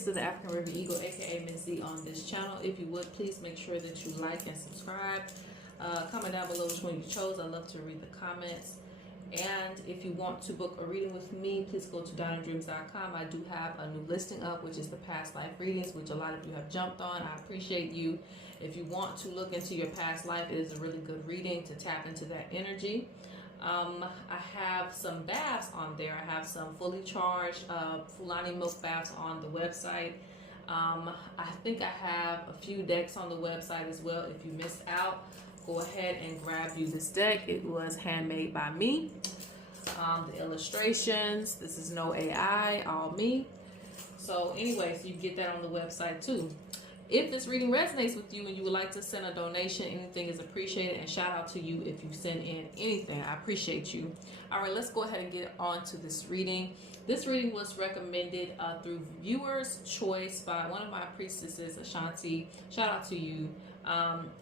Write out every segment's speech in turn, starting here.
Priestess, the African River Eagle, aka Ms.Z on this channel. If you would, please make sure that you like and subscribe. Comment down below which one you chose. I love to read the comments. And if you want to book a reading with me, please go to dinerdreams.com. I do have a new listing up, which is the past life readings, which a lot of you have jumped on. I appreciate you. If you want to look into your past life, it is a really good reading to tap into that energy. I have some baths on there. I have some fully charged Fulani milk baths on the website. I think I have a few decks on the website as well. If you missed out, go ahead and grab you this deck. It was handmade by me. The illustrations, this is no AI, all me. So anyway, so you get that on the website too. If this reading resonates with you and you would like to send a donation, anything is appreciated, and shout out to you if you send in anything. I appreciate you. All right, let's go ahead and get on to this reading. This reading was recommended through viewer's choice by one of my priestesses, Ashanti. Shout out to you.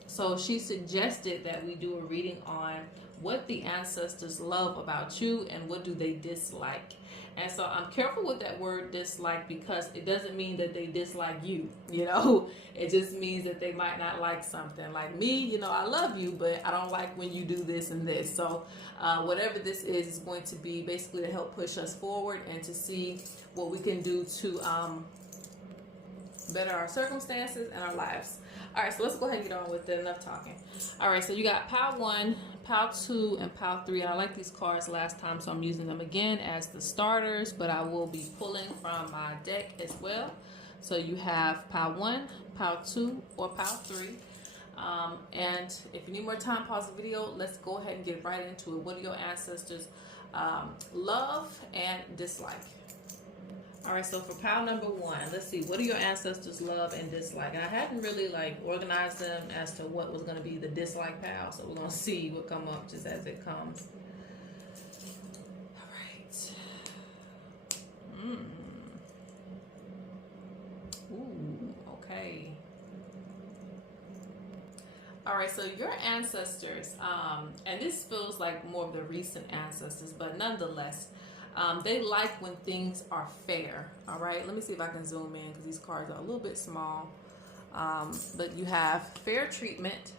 So she suggested that we do a reading on what the ancestors love about you and what do they dislike. And so I'm careful with that word dislike, because it doesn't mean that they dislike you, you know. It just means that they might not like something. Like me, you know, I love you, but I don't like when you do this and this. So whatever this is going to be basically to help push us forward and to see what we can do to better our circumstances and our lives. All right, so let's go ahead and get on with it. Enough talking. All right, so you got pile 1, pile 2, and pile 3. And I like these cards last time, so I'm using them again as the starters, but I will be pulling from my deck as well. So you have pile 1, pile 2, or pile 3. And if you need more time, pause the video. Let's go ahead and get right into it. What do your ancestors love and dislike? All right, so for pile number 1, let's see, what do your ancestors love and dislike? And I hadn't really organized them as to what was going to be the dislike pile, so we're going to see what come up just as it comes. All right. Ooh, okay. All right, so your ancestors, and this feels like more of the recent ancestors, but nonetheless, they like when things are fair. All right, let me see if I can zoom in because these cards are a little bit small. But you have fair treatment,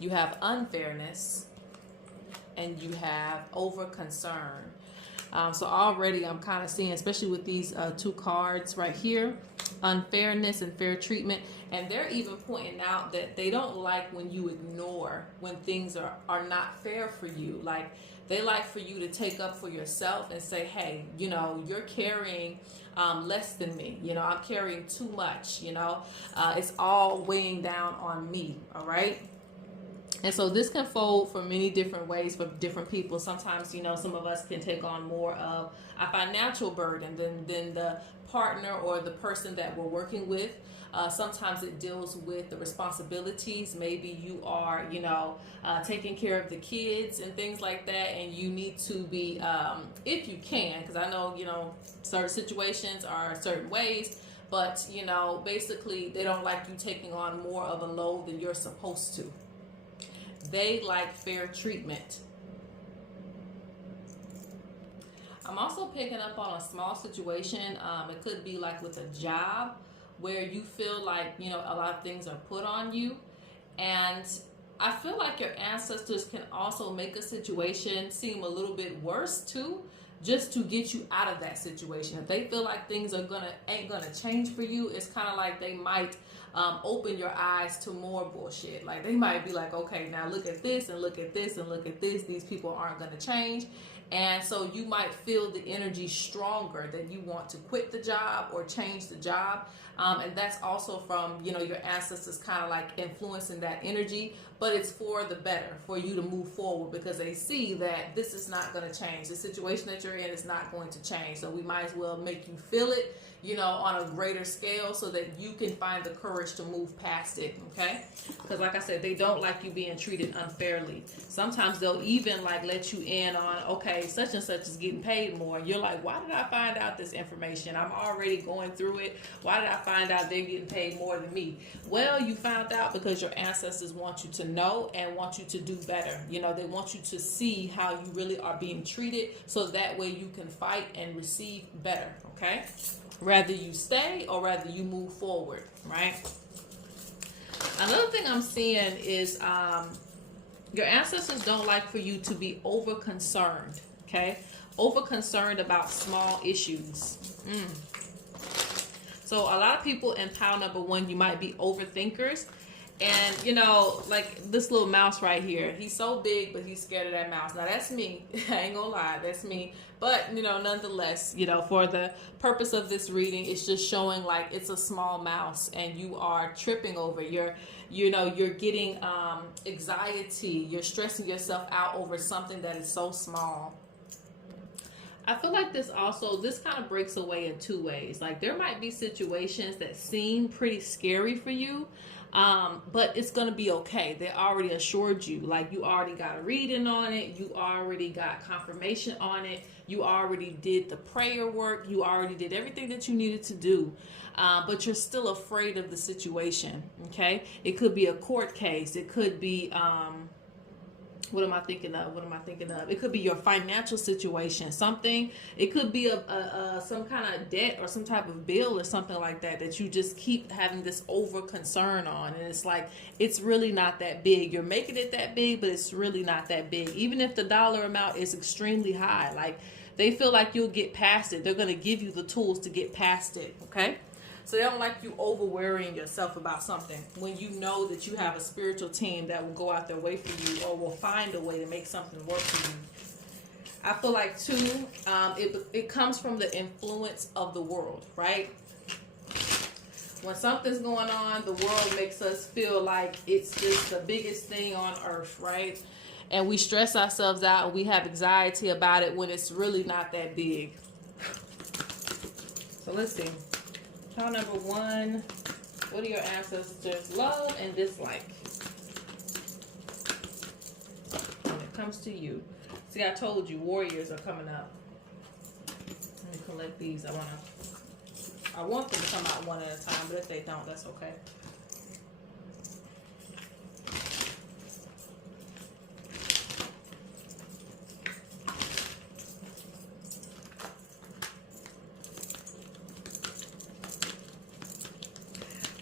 you have unfairness, and you have over concern. So already I'm kind of seeing, especially with these 2 cards right here, unfairness and fair treatment. And they're even pointing out that they don't like when you ignore when things are not fair for you. Like, they like for you to take up for yourself and say, hey, you know, you're carrying less than me. You know, I'm carrying too much, you know. It's all weighing down on me, all right? And so this can fold for many different ways for different people. Sometimes, you know, some of us can take on more of a financial burden than the partner or the person that we're working with. Sometimes it deals with the responsibilities. Maybe you are, you know, taking care of the kids and things like that, and you need to be, if you can, because I know, you know, certain situations are certain ways, but, you know, basically they don't like you taking on more of a load than you're supposed to. They like fair treatment. I'm also picking up on a small situation. It could be like with a job where you feel like, you know, a lot of things are put on you. And I feel like your ancestors can also make a situation seem a little bit worse too, just to get you out of that situation. If they feel like things ain't gonna change for you, it's kind of like they might open your eyes to more bullshit. Like, they might be like, okay, now look at this and look at this and look at this. These people aren't gonna change. And so you might feel the energy stronger that you want to quit the job or change the job. And that's also from, you know, your ancestors kind of like influencing that energy, but it's for the better, for you to move forward, because they see that this is not going to change. The situation that you're in is not going to change. So we might as well make you feel it, you know, on a greater scale so that you can find the courage to move past it, okay? Because like I said, they don't like you being treated unfairly. Sometimes they'll even like let you in on, okay, such and such is getting paid more. You're like, why did I find out this information? I'm already going through it. Why did I find out they're getting paid more than me. Well, you found out because your ancestors want you to know and want you to do better. You know, they want you to see how you really are being treated, so that way you can fight and receive better, okay? Rather you stay or rather you move forward, right? Another thing I'm seeing is your ancestors don't like for you to be over concerned, okay? Over concerned about small issues. So a lot of people in pile number 1, you might be overthinkers. And, you know, like this little mouse right here, he's so big, but he's scared of that mouse. Now, that's me. I ain't gonna lie, that's me. But, you know, nonetheless, you know, for the purpose of this reading, it's just showing like it's a small mouse and you are tripping over. You're getting anxiety. You're stressing yourself out over something that is so small. I feel like this kind of breaks away in 2 ways. Like there might be situations that seem pretty scary for you, but it's going to be okay. They already assured you, like you already got a reading on it. You already got confirmation on it. You already did the prayer work. You already did everything that you needed to do. But you're still afraid of the situation. Okay. It could be a court case. It could be, what am I thinking of? It could be your financial situation, something. It could be some kind of debt or some type of bill or something like that you just keep having this over concern on. And it's like, it's really not that big. You're making it that big, but it's really not that big. Even if the dollar amount is extremely high, like they feel like you'll get past it. They're going to give you the tools to get past it. Okay. So they don't like you over worrying yourself about something when you know that you have a spiritual team that will go out their way for you or will find a way to make something work for you. I feel like too, it comes from the influence of the world, right? When something's going on, the world makes us feel like it's just the biggest thing on earth, right? And we stress ourselves out and we have anxiety about it when it's really not that big. So let's see. Pile number 1, what do your ancestors love and dislike when it comes to you? See, I told you, warriors are coming up. Let me collect these. I want them to come out one at a time, but if they don't, that's okay.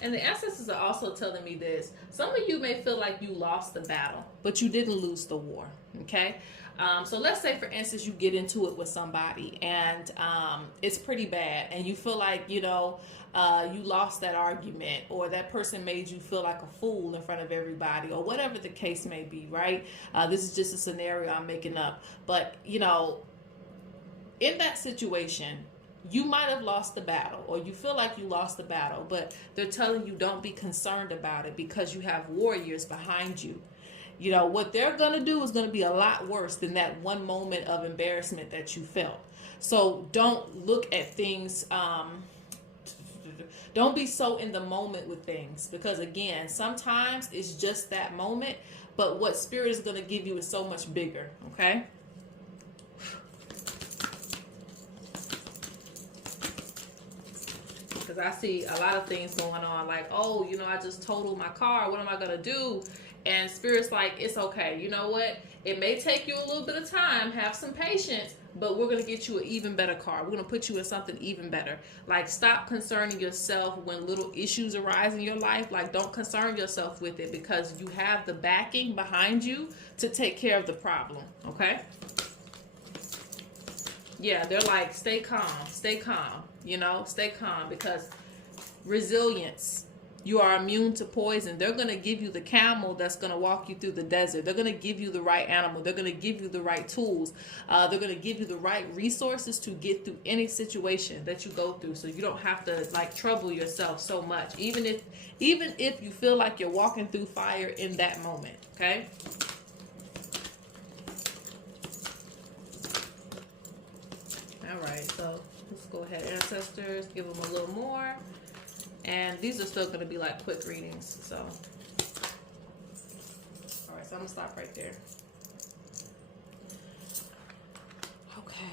And the ancestors are also telling me this. Some of you may feel like you lost the battle, but you didn't lose the war, okay? So let's say, for instance, you get into it with somebody and it's pretty bad and you feel like, you lost that argument, or that person made you feel like a fool in front of everybody, or whatever the case may be, right? This is just a scenario I'm making up. But, in that situation, you might have lost the battle, or you feel like you lost the battle, but they're telling you don't be concerned about it because you have warriors behind you. What they're going to do is going to be a lot worse than that one moment of embarrassment that you felt. So don't look at things, don't be so in the moment with things, because again, sometimes it's just that moment, but what Spirit is going to give you is so much bigger, okay? Because I see a lot of things going on, like, oh, I just totaled my car. What am I going to do? And Spirit's like, it's okay. You know what? It may take you a little bit of time. Have some patience. But we're going to get you an even better car. We're going to put you in something even better. Like, stop concerning yourself when little issues arise in your life. Like, don't concern yourself with it, because you have the backing behind you to take care of the problem. Okay? Yeah, they're like, stay calm. Stay calm. Stay calm, because resilience. You are immune to poison. They're going to give you the camel that's going to walk you through the desert. They're going to give you the right animal. They're going to give you the right tools. They're going to give you the right resources to get through any situation that you go through, so you don't have to trouble yourself so much, even if you feel like you're walking through fire in that moment. Okay? All right, so let's go ahead, ancestors, give them a little more. And these are still going to be like quick readings, so. All right, so I'm going to stop right there. Okay.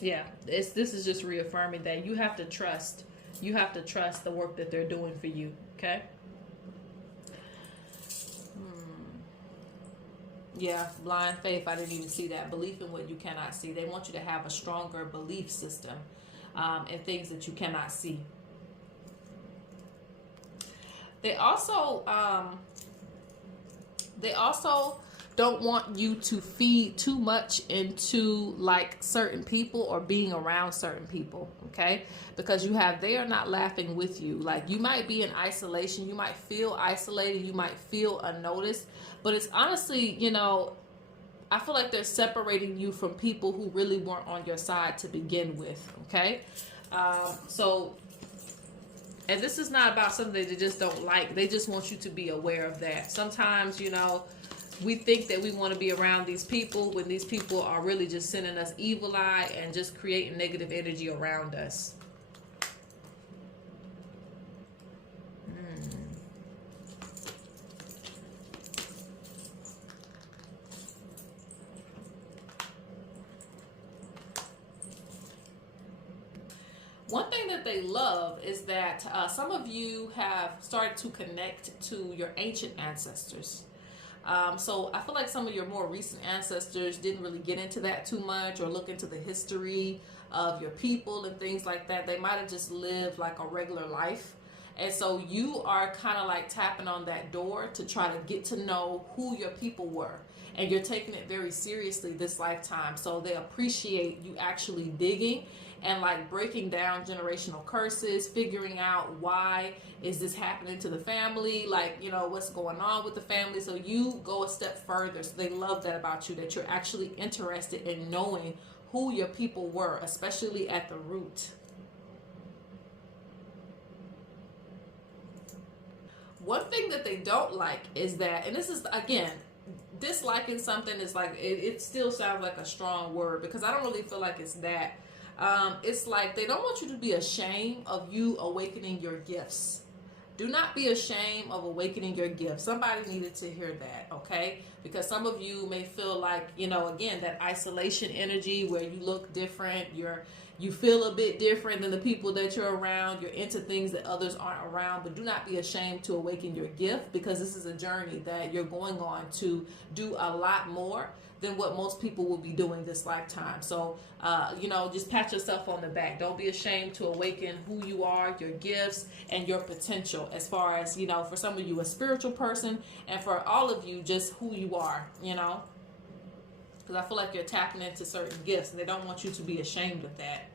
Yeah, this is just reaffirming that you have to trust. You have to trust the work that they're doing for you. Okay. Yeah, blind faith. I didn't even see that. Belief in what you cannot see. They want you to have a stronger belief system in things that you cannot see. They also don't want you to feed too much into like certain people or being around certain people, okay? Because they are not laughing with you. Like, you might be in isolation, you might feel isolated, you might feel unnoticed, but it's honestly, I feel like they're separating you from people who really weren't on your side to begin with, okay? And this is not about something that they just don't like. They just want you to be aware of that. Sometimes, we think that we want to be around these people when these people are really just sending us evil eye and just creating negative energy around us. One thing that they love is that some of you have started to connect to your ancient ancestors. So I feel like some of your more recent ancestors didn't really get into that too much or look into the history of your people and things like that. They might have just lived like a regular life. And so you are kind of like tapping on that door to try to get to know who your people were. And you're taking it very seriously this lifetime. So they appreciate you actually digging and like breaking down generational curses, figuring out why is this happening to the family, like, what's going on with the family. So you go a step further. So they love that about you, that you're actually interested in knowing who your people were, especially at the root. One thing that they don't like is that, and this is, again, disliking something is like, it still sounds like a strong word, because I don't really feel like it's that. It's like they don't want you to be ashamed of you awakening your gifts. Do not be ashamed of awakening your gifts. Somebody needed to hear that, okay? Because some of you may feel like, again, that isolation energy where you look different, you feel a bit different than the people that you're around, you're into things that others aren't around, but do not be ashamed to awaken your gift, because this is a journey that you're going on to do a lot more than what most people will be doing this lifetime. So, just pat yourself on the back. Don't be ashamed to awaken who you are, your gifts, and your potential, as far as, for some of you, a spiritual person, and for all of you, just who you are, because I feel like you're tapping into certain gifts, and they don't want you to be ashamed of that.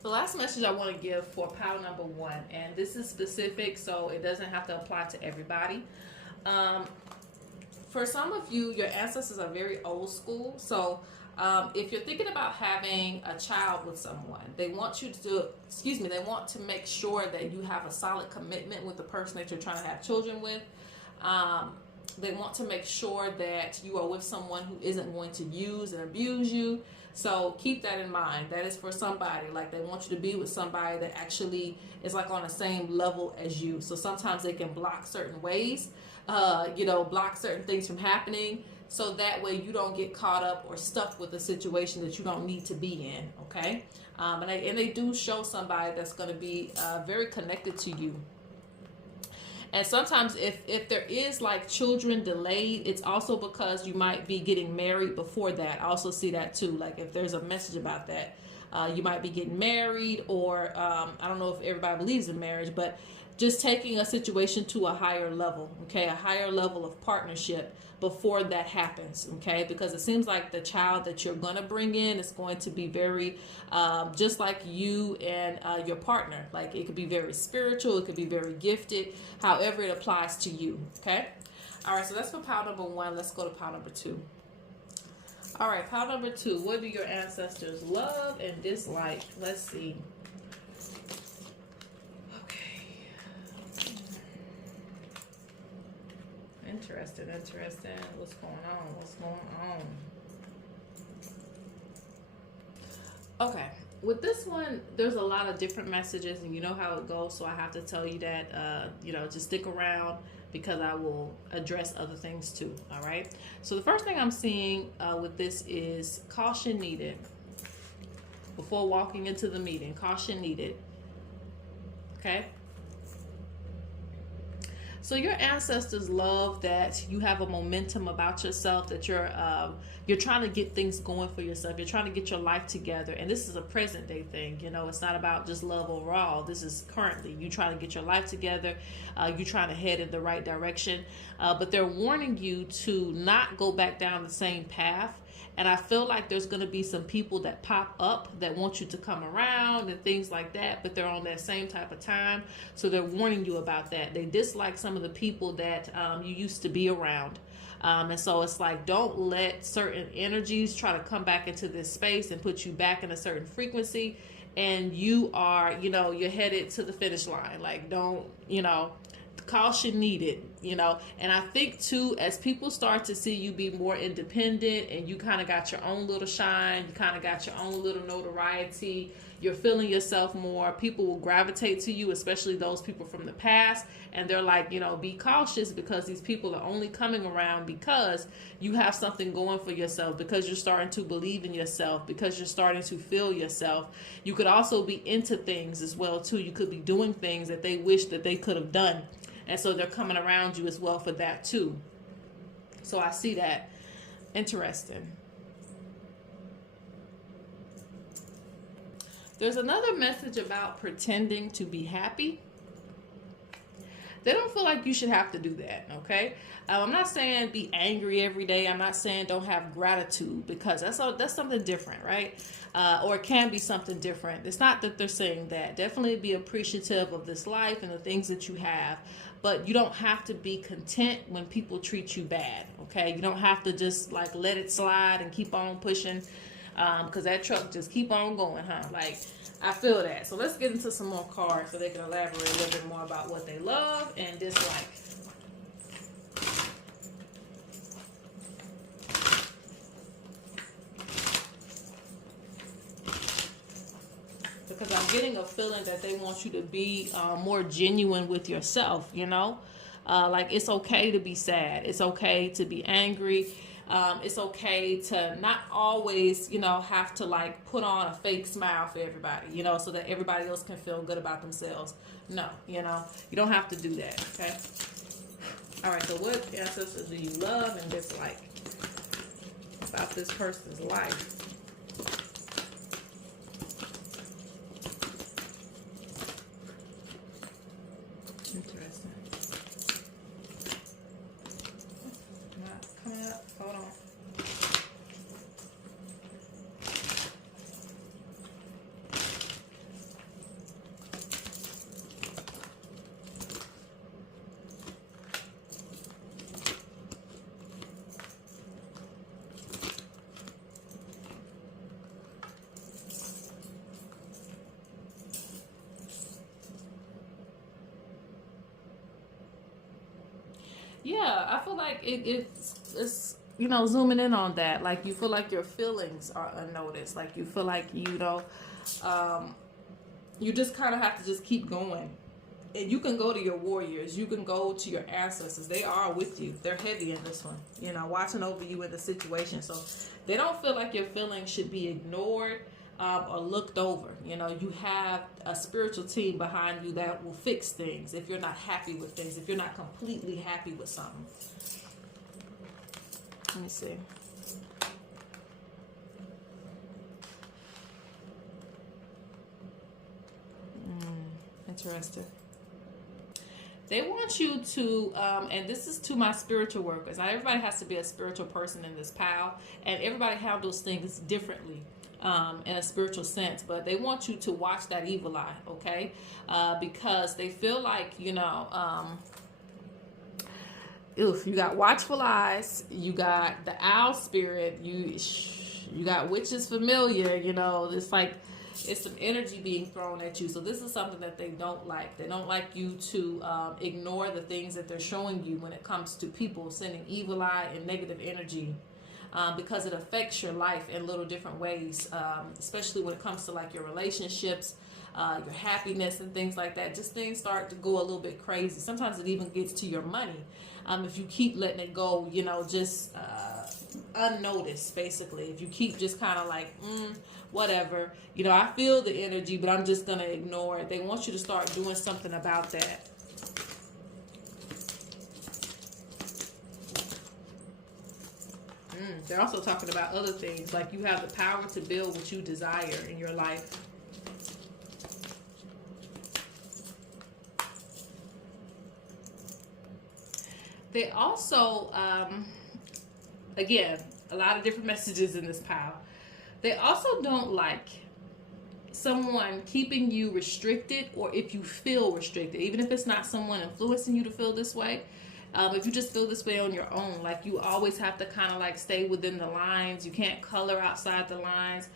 The last message I want to give for pile number 1, and this is specific, so it doesn't have to apply to everybody. For some of you, your ancestors are very old school. So if you're thinking about having a child with someone, they want to make sure that you have a solid commitment with the person that you're trying to have children with. They want to make sure that you are with someone who isn't going to use and abuse you. So keep that in mind. That is for somebody. Like, they want you to be with somebody that actually is like on the same level as you. So sometimes they can block certain ways, block certain things from happening. So that way you don't get caught up or stuck with a situation that you don't need to be in. Okay. And they do show somebody that's going to be very connected to you. And sometimes if there is like children delayed, it's also because you might be getting married before that. I also see that too. Like, if there's a message about that, you might be getting married, or I don't know if everybody believes in marriage, but just taking a situation to a higher level, okay? A higher level of partnership before that happens, okay? Because it seems like the child that you're going to bring in is going to be very, just like you and your partner. Like, it could be very spiritual, it could be very gifted, however it applies to you, okay? All right, so that's for pile number 1. Let's go to pile number 2. All right, pile number 2. What do your ancestors love and dislike? Let's see. Interesting. What's going on? Okay. with this one, there's a lot of different messages, and you know how it goes. So I have to tell you that, just stick around because I will address other things too. All right. So the first thing I'm seeing with this is caution needed before walking into the meeting. Caution needed. Okay. So your ancestors love that you have a momentum about yourself, that you're trying to get things going for yourself. You're trying to get your life together. And this is a present day thing. It's not about just love overall. This is currently you trying to get your life together. You trying to head in the right direction. But they're warning you to not go back down the same path. And I feel like there's going to be some people that pop up that want you to come around and things like that, but they're on that same type of time. So they're warning you about that. They dislike some of the people that you used to be around. And so it's like, don't let certain energies try to come back into this space and put you back in a certain frequency. And you are, you're headed to the finish line. Like, don't, caution needed, and I think too, as people start to see you be more independent and you kind of got your own little shine, you kind of got your own little notoriety, you're feeling yourself more, people will gravitate to you, especially those people from the past, and they're like, be cautious because these people are only coming around because you have something going for yourself, because you're starting to believe in yourself, because you're starting to feel yourself. You could also be into things as well too. You could be doing things that they wish that they could have done. And so they're coming around you as well for that too. So I see that. Interesting. There's another message about pretending to be happy. They don't feel like you should have to do that, okay? I'm not saying be angry every day. I'm not saying don't have gratitude, because that's something different, right? Or it can be something different. It's not that they're saying that. Definitely be appreciative of this life and the things that you have. But you don't have to be content when people treat you bad, okay? You don't have to just like let it slide and keep on pushing, because that truck just keep on going, huh? Like, I feel that. So let's get into some more cards so they can elaborate a little bit more about what they love and dislike. Because I'm getting a feeling that they want you to be more genuine with yourself, like it's okay to be sad. It's okay to be angry. It's okay to not always, have to like put on a fake smile for everybody, so that everybody else can feel good about themselves. No, you don't have to do that, okay? All right, so what ancestors do you love and dislike about this person's life? Interesting. Not coming up. Hold on. Yeah, I feel like it's zooming in on that. Like you feel like your feelings are unnoticed. Like you feel like you just kind of have to just keep going. And you can go to your warriors. You can go to your ancestors. They are with you. They're heavy in this one. Watching over you in the situation. So they don't feel like your feelings should be ignored or looked over. You have a spiritual team behind you that will fix things if you're not happy with things, if you're not completely happy with something. Let me see. Interesting. They want you to, and this is to my spiritual workers. Not everybody has to be a spiritual person in this pile, and everybody handles things differently. In a spiritual sense, but they want you to watch that evil eye, okay? Because they feel like, you got watchful eyes, you got the owl spirit, you got witches familiar, it's like it's some energy being thrown at you. So this is something that they don't like. They don't like you to ignore the things that they're showing you when it comes to people sending evil eye and negative energy because it affects your life in little different ways, especially when it comes to like your relationships, your happiness and things like that. Just things start to go a little bit crazy. Sometimes it even gets to your money if you keep letting it go, you know, just unnoticed, basically. If you keep just kind of like, whatever, you know, I feel the energy, but I'm just going to ignore it. They want you to start doing something about that. They're also talking about other things, like you have the power to build what you desire in your life. They also, again, a lot of different messages in this pile. They also don't like someone keeping you restricted, or if you feel restricted, even if it's not someone influencing you to feel this way. If you just feel this way on your own, like you always have to kind of like stay within the lines. You can't color outside the lines.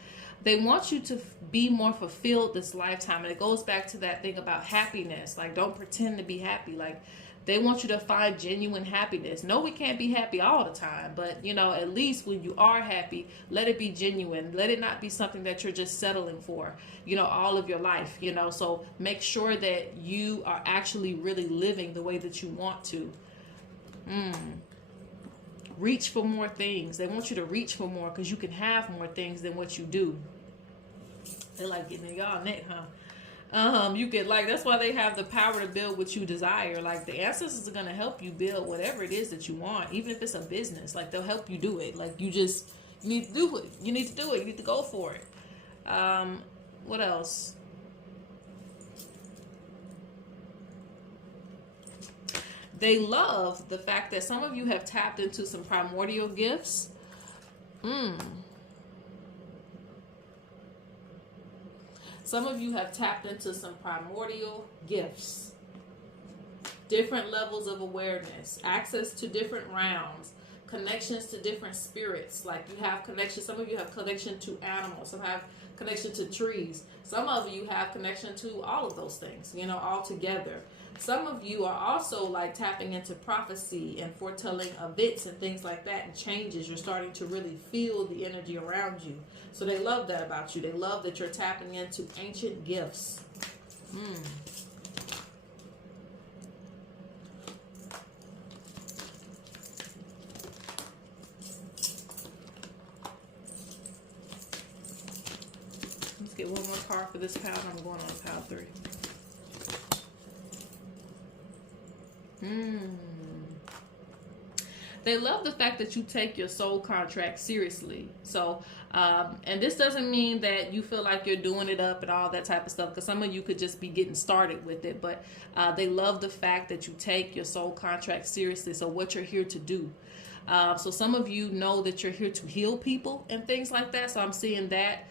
They want you to be more fulfilled this lifetime. And it goes back to that thing about happiness. Like, don't pretend to be happy. Like, they want you to find genuine happiness. No, we can't be happy all the time. But, you know, at least when you are happy, let it be genuine. Let it not be something that you're just settling for, you know, all of your life, you know. So make sure that you are actually really living the way that you want to. Reach for more things. They want you to reach for more because you can have more things than what you do. They like getting in y'all neck, huh? You get like, that's why they have the power to build what you desire. Like, the ancestors are going to help you build whatever it is that you want, even if it's a business. Like, they'll help you do it. Like, you need to do it. You need to do it. You need to go for it. What else? They love the fact that some of you have tapped into some primordial gifts. Some of you have tapped into some primordial gifts. Different levels of awareness, access to different realms, connections to different spirits. Like, you have connection. Some of you have connection to animals. Some have connection to trees. Some of you have connection to all of those things, you know, all together. Some of you are also like tapping into prophecy and foretelling events and things like that and changes. You're starting to really feel the energy around you. So they love that about you. They love that you're tapping into ancient gifts. Let's get one more card for this pile, and I'm going on to pile 3. They love the fact that you take your soul contract seriously. So, and this doesn't mean that you feel like you're doing it up and all that type of stuff, because some of you could just be getting started with it. But they love the fact that you take your soul contract seriously. So what you're here to do. So some of you know that you're here to heal people and things like that. So I'm seeing that.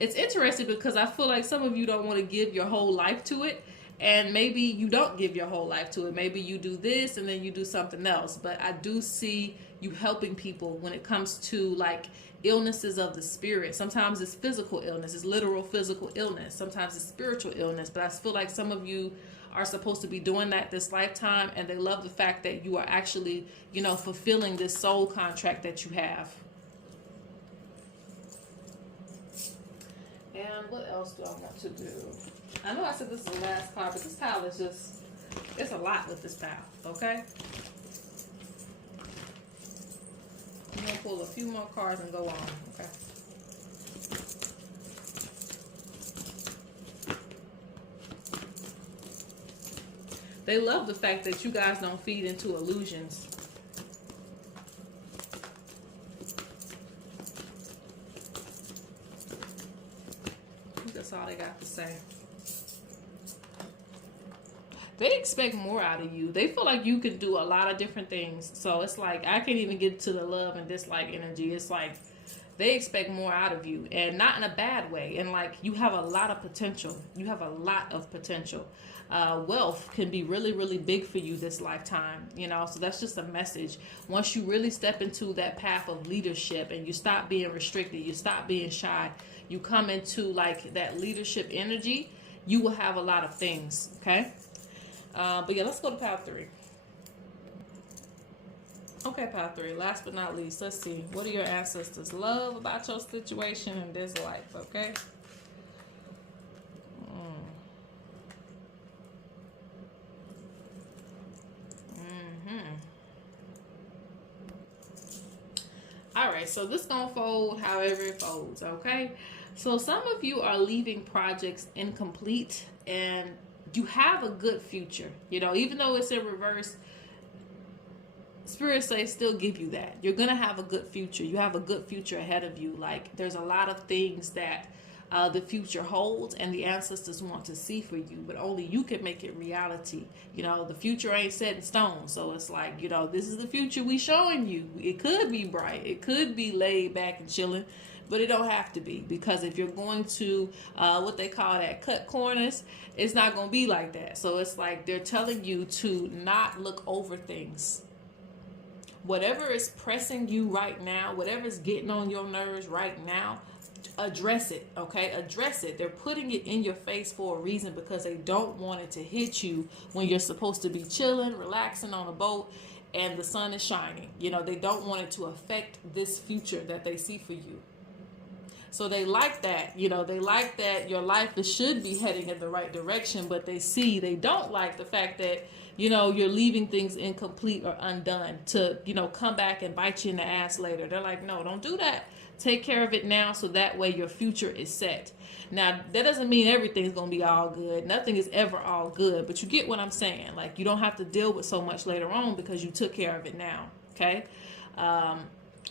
It's interesting because I feel like some of you don't want to give your whole life to it. And maybe you don't give your whole life to it. Maybe you do this and then you do something else. But I do see you helping people when it comes to like illnesses of the spirit. Sometimes it's physical illness. It's literal physical illness. Sometimes it's spiritual illness. But I feel like some of you are supposed to be doing that this lifetime. And they love the fact that you are actually, you know, fulfilling this soul contract that you have. And what else do I want to do? I know I said this is the last card, but this pile is just, it's a lot with this pile, okay? I'm going to pull a few more cards and go on, okay? They love the fact that you guys don't feed into illusions. That's all they got to say. They expect more out of you. They feel like you can do a lot of different things. So it's like, I can't even get to the love and dislike energy. It's like, they expect more out of you, and not in a bad way. And like, you have a lot of potential. You have a lot of potential. Wealth can be really, really big for you this lifetime, you know, so that's just a message. Once you really step into that path of leadership and you stop being restricted, you stop being shy, you come into like that leadership energy, you will have a lot of things, okay? But yeah, let's go to pile 3. Okay, pile 3. Last but not least, let's see. What do your ancestors love about your situation in this life? Okay. All right, so this gonna fold however it folds, okay? So some of you are leaving projects incomplete and you have a good future. You know, even though it's in reverse, Spirit say still give you that. You're gonna have a good future. You have a good future ahead of you. Like there's a lot of things that the future holds and the ancestors want to see for you, but only you can make it reality. You know, the future ain't set in stone. So it's like, you know, this is the future we showing you. It could be bright. It could be laid back and chilling, but it don't have to be, because if you're going to what they call that cut corners, it's not going to be like that. So it's like they're telling you to not look over things. Whatever is pressing you right now, whatever is getting on your nerves right now, address it, okay? Address it. They're putting it in your face for a reason, because they don't want it to hit you when you're supposed to be chilling, relaxing on a boat, and the sun is shining. You know, they don't want it to affect this future that they see for you. So they like that, you know, they like that your life should be heading in the right direction, but they don't like the fact that, you know, you're leaving things incomplete or undone to, you know, come back and bite you in the ass later. They're like, no, don't do that. Take care of it now, so that way your future is set. Now, that doesn't mean everything's going to be all good. Nothing is ever all good, but you get what I'm saying. Like, you don't have to deal with so much later on because you took care of it now, okay?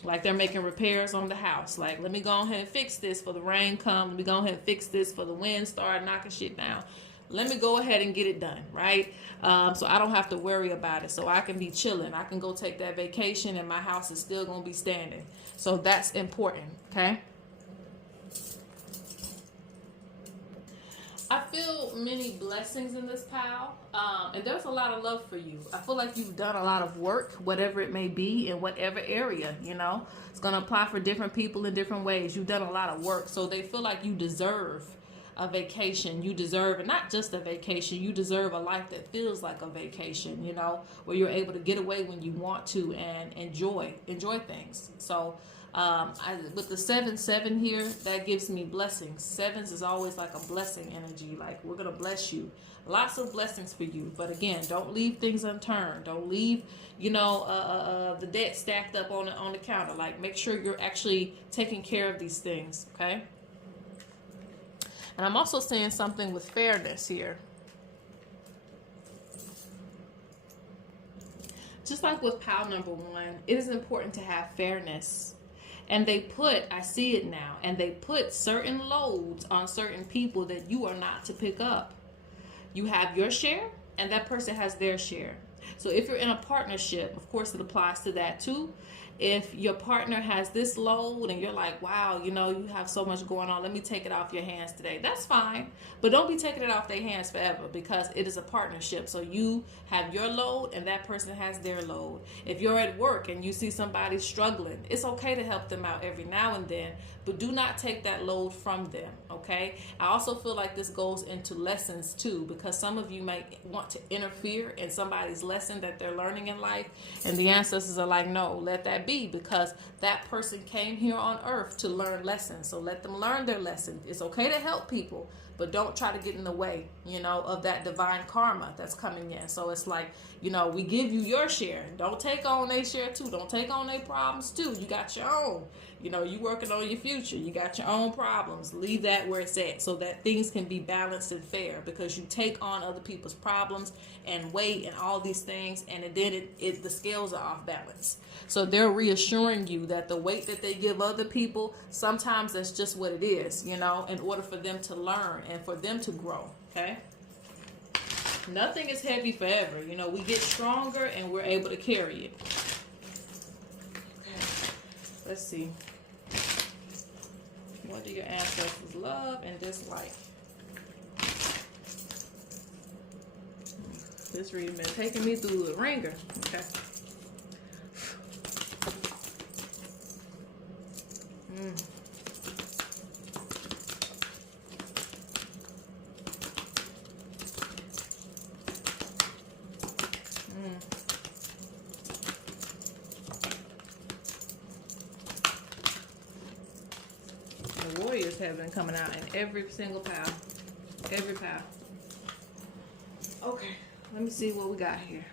Like they're making repairs on the house. Like, let me go ahead and fix this for the rain come. Let me go ahead and fix this for the wind start knocking shit down. Let me go ahead and get it done, right? So I don't have to worry about it. So I can be chilling. I can go take that vacation and my house is still going to be standing. So that's important, okay? I feel many blessings in this pile, and there's a lot of love for you. I feel like you've done a lot of work, whatever it may be, in whatever area, you know. It's going to apply for different people in different ways. You've done a lot of work, so they feel like you deserve a vacation. You deserve, and not just a vacation, you deserve a life that feels like a vacation, you know, where you're able to get away when you want to and enjoy things. So with the 7-7 here, that gives me blessings. Sevens is always like a blessing energy. Like, we're gonna bless you, lots of blessings for you. But again, don't leave things unturned. Don't leave, you know, the debt stacked up on the counter. Like, make sure you're actually taking care of these things, okay? And I'm also saying something with fairness here. Just like with pile number 1, it is important to have fairness. And they put, I see it now, and they put certain loads on certain people that you are not to pick up. You have your share, and that person has their share. So if you're in a partnership, of course it applies to that too. If your partner has this load and you're like, wow, you know, you have so much going on, let me take it off your hands today. That's fine. But don't be taking it off their hands forever, because it is a partnership. So you have your load and that person has their load. If you're at work and you see somebody struggling, it's okay to help them out every now and then, but do not take that load from them, okay? I also feel like this goes into lessons too, because some of you might want to interfere in somebody's lesson that they're learning in life, and the ancestors are like, no, let that be, because that person came here on earth to learn lessons. So let them learn their lesson. It's okay to help people, but don't try to get in the way, you know, of that divine karma that's coming in. So it's like, you know, we give you your share. Don't take on their share too. Don't take on their problems too. You got your own. You know, you working on your future. You got your own problems. Leave that where it's at, so that things can be balanced and fair, because you take on other people's problems and weight and all these things, and then the scales are off balance. So they're reassuring you that the weight that they give other people, sometimes that's just what it is, you know, in order for them to learn and for them to grow, okay? Nothing is heavy forever. You know, we get stronger and we're able to carry it. Okay. Let's see. What do your ancestors love and dislike? This reading been taking me through the ringer. Okay. have been coming out in every single pile. Every pile. Okay, let me see what we got here.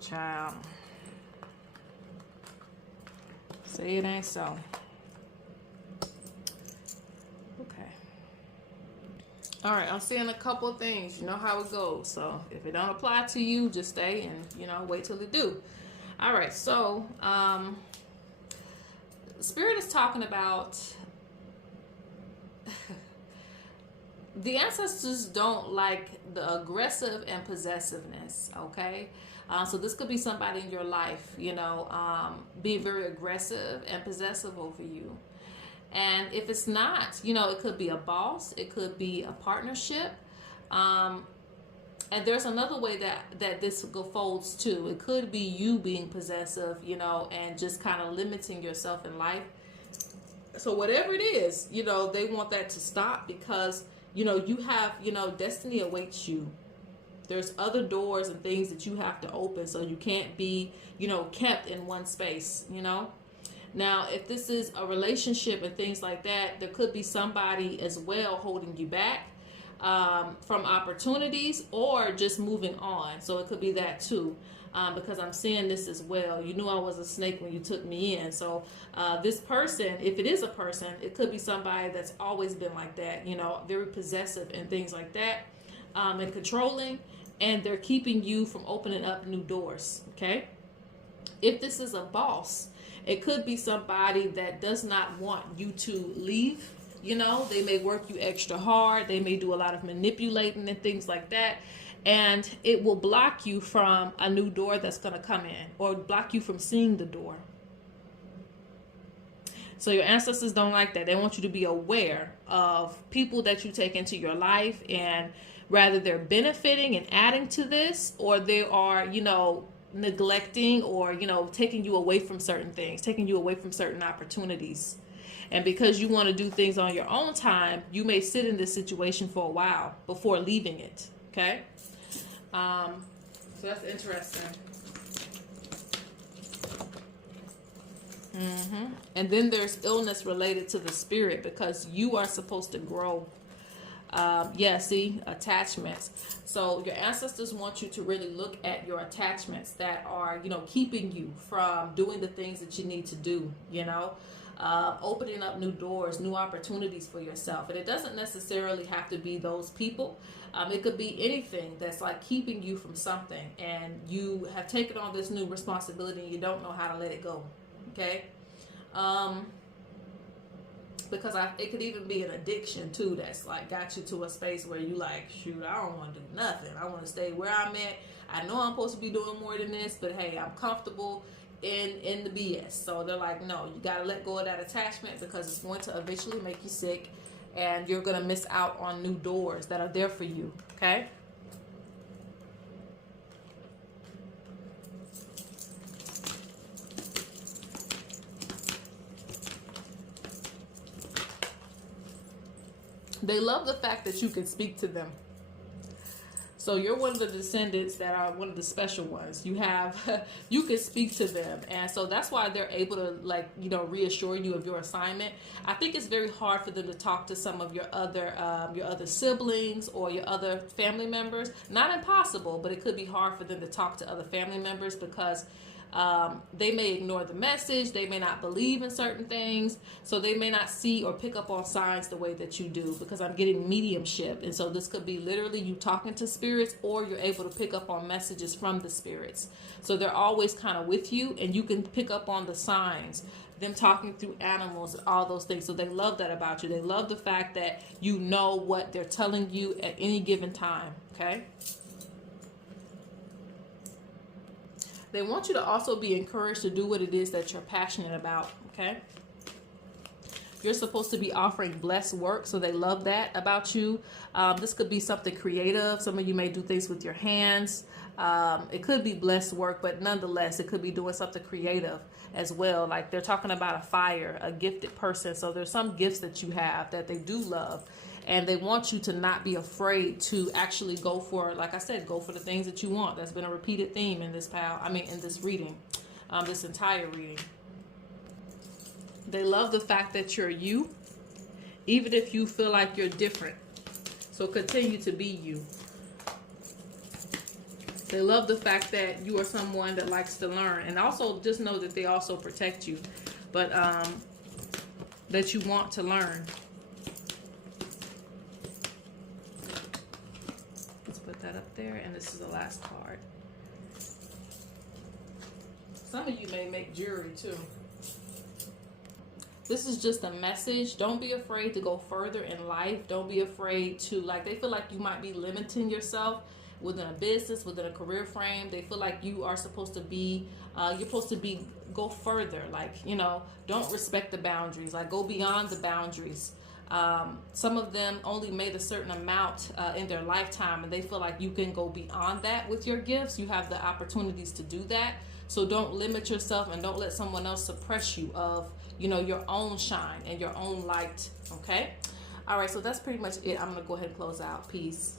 Child. Say it ain't so. Okay. All right, I'm seeing a couple of things. You know how it goes. So if it don't apply to you, just stay and, you know, wait till it do. All right, so Spirit is talking about the ancestors don't like the aggressive and possessiveness, okay? So this could be somebody in your life, you know, being very aggressive and possessive over you. And if it's not, you know, it could be a boss, it could be a partnership. And there's another way that this folds too. It could be you being possessive, you know, and just kind of limiting yourself in life. So whatever it is, you know, they want that to stop because, you know, you have, you know, destiny awaits you. There's other doors and things that you have to open, so you can't be, you know, kept in one space, you know. Now, if this is a relationship and things like that, there could be somebody as well holding you back from opportunities or just moving on. So it could be that too. Because I'm seeing this as well. You knew I was a snake when you took me in. So this person, if it is a person, it could be somebody that's always been like that, you know, very possessive and things like that, and controlling, and they're keeping you from opening up new doors, okay? If this is a boss, it could be somebody that does not want you to leave. You know, they may work you extra hard. They may do a lot of manipulating and things like that. And it will block you from a new door that's going to come in, or block you from seeing the door. So your ancestors don't like that. They want you to be aware of people that you take into your life, and rather they're benefiting and adding to this, or they are, you know, neglecting or, you know, taking you away from certain things, taking you away from certain opportunities. And because you want to do things on your own time, you may sit in this situation for a while before leaving it. Okay? So that's interesting. And then there's illness related to the spirit because you are supposed to grow. Yeah, see, attachments. So your ancestors want you to really look at your attachments that are, you know, keeping you from doing the things that you need to do, you know, opening up new doors, new opportunities for yourself. And it doesn't necessarily have to be those people. It could be anything that's like keeping you from something, and you have taken on this new responsibility and you don't know how to let it go. Okay? Because it could even be an addiction too that's like got you to a space where you like, shoot, I don't want to do nothing. I want to stay where I'm at. I know I'm supposed to be doing more than this, but hey, I'm comfortable in the BS. So they're like, no, you got to let go of that attachment because it's going to eventually make you sick, and you're going to miss out on new doors that are there for you. Okay? They love the fact that you can speak to them. So you're one of the descendants that are one of the special ones. You can speak to them. And so that's why they're able to, like, you know, reassure you of your assignment. I think it's very hard for them to talk to some of your other siblings or your other family members. Not impossible, but it could be hard for them to talk to other family members because they may ignore the message. They may not believe in certain things. So they may not see or pick up on signs the way that you do, because I'm getting mediumship. And so this could be literally you talking to spirits, or you're able to pick up on messages from the spirits. So they're always kind of with you, and you can pick up on the signs, them talking through animals and all those things. So they love that about you. They love the fact that you know what they're telling you at any given time. Okay? They want you to also be encouraged to do what it is that you're passionate about, okay? You're supposed to be offering blessed work, so they love that about you. This could be something creative. Some of you may do things with your hands. It could be blessed work, but nonetheless, it could be doing something creative as well. Like they're talking about a fire, a gifted person. So there's some gifts that you have that they do love. And they want you to not be afraid to actually go for, like I said, go for the things that you want. That's been a repeated theme in this in this reading. this entire reading. They love the fact that you're you, even if you feel like you're different. So continue to be you. They love the fact that you are someone that likes to learn. And also just know that they also protect you. But that you want to learn. Let's put that up there. And this is the last card. Some of you may make jewelry too. This is just a message. Don't be afraid to go further in life. Don't be afraid to, like, they feel like you might be limiting yourself within a business, within a career frame. They feel like you are supposed to be, go further. Like, you know, don't respect the boundaries. Like, go beyond the boundaries. Some of them only made a certain amount in their lifetime, and they feel like you can go beyond that with your gifts. You have the opportunities to do that. So don't limit yourself, and don't let someone else suppress you of, you know, your own shine and your own light. Okay? All right, so that's pretty much it. I'm going to go ahead and close out. Peace.